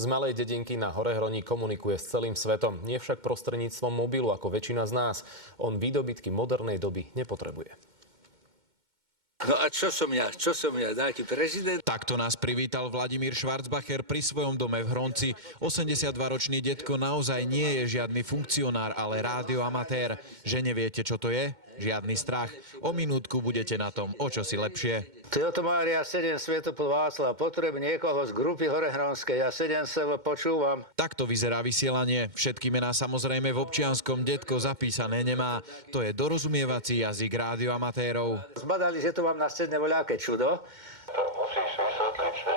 Z malej dedinky na Horehroní komunikuje s celým svetom, nie však prostredníctvom mobilu ako väčšina z nás. On výdobytky modernej doby nepotrebuje. No a čo som ja? Nejaký prezident? Takto nás privítal Vladimír Schwarzbacher pri svojom dome v Hronci. 82-ročný detko naozaj nie je žiadny funkcionár, ale rádioamatér. Že neviete, čo to je? Žiadny strach. O minútku budete na tom o čosi lepšie. Toto Mária, 7 Svetopol Václav, potrebujem niekoho z grupy Horehronskej. Ja 7 sa počúvam. Takto vyzerá vysielanie. Všetky mená samozrejme v občianskom detko zapísané nemá. To je dorozumievací jazyk rádioamatérov. Zbadali, že to vám na scéne voľaké čudo. Musíš vysvetliť, že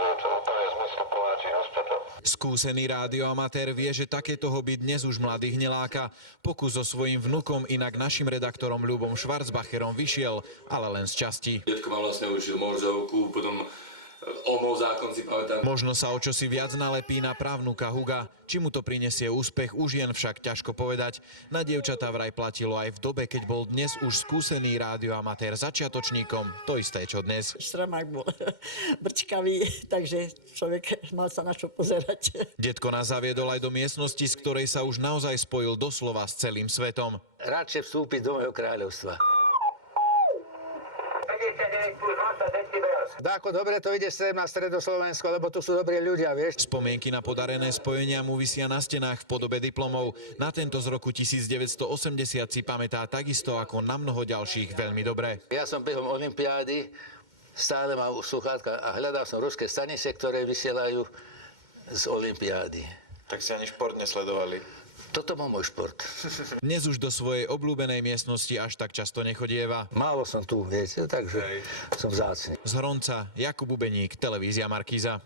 to je zmysluplné, hospital. Skúsený rádioamatér vie, že takéto hobby dnes už mladých neláka. Pokus so svojím vnukom inak našim redaktorom Ľubom Schwarzbacherom vyšiel, ale len z časti. Detko ma vlastne učil morzovku, potom Ohmov zákon si pamätám. Možno sa o čosi viac nalepí na právnuka Huga. Či mu to prinesie úspech, už jen však ťažko povedať. Na dievčatá vraj platilo aj v dobe, keď bol dnes už skúsený rádioamatér začiatočníkom. To isté, čo dnes. Šramák bol brčkavý, takže človek mal sa na čo pozerať. Detko nás zaviedol aj do miestnosti, z ktorej sa už naozaj spojil doslova s celým svetom. Radšej vstúpiť do môjho kráľovstva. Dáko, dobre to ide sem na Stredoslovensko, lebo tu sú dobrí ľudia, vieš. Spomienky na podarené spojenia mu visia na stenách v podobe diplomov. Na tento z roku 1980 si pamätá takisto ako na mnoho ďalších veľmi dobre. Ja som behom olympiády, stále mám sluchátka a hľadal som ruské stanice, ktoré vysielajú z olympiády. Tak si ani šport nesledovali. Toto bol môj šport. Dnes už do svojej obľúbenej miestnosti až tak často nechodieva. Málo som tu, viete, takže som vzácny. Z Hronca, Jakub Bubeník, televízia Markíza.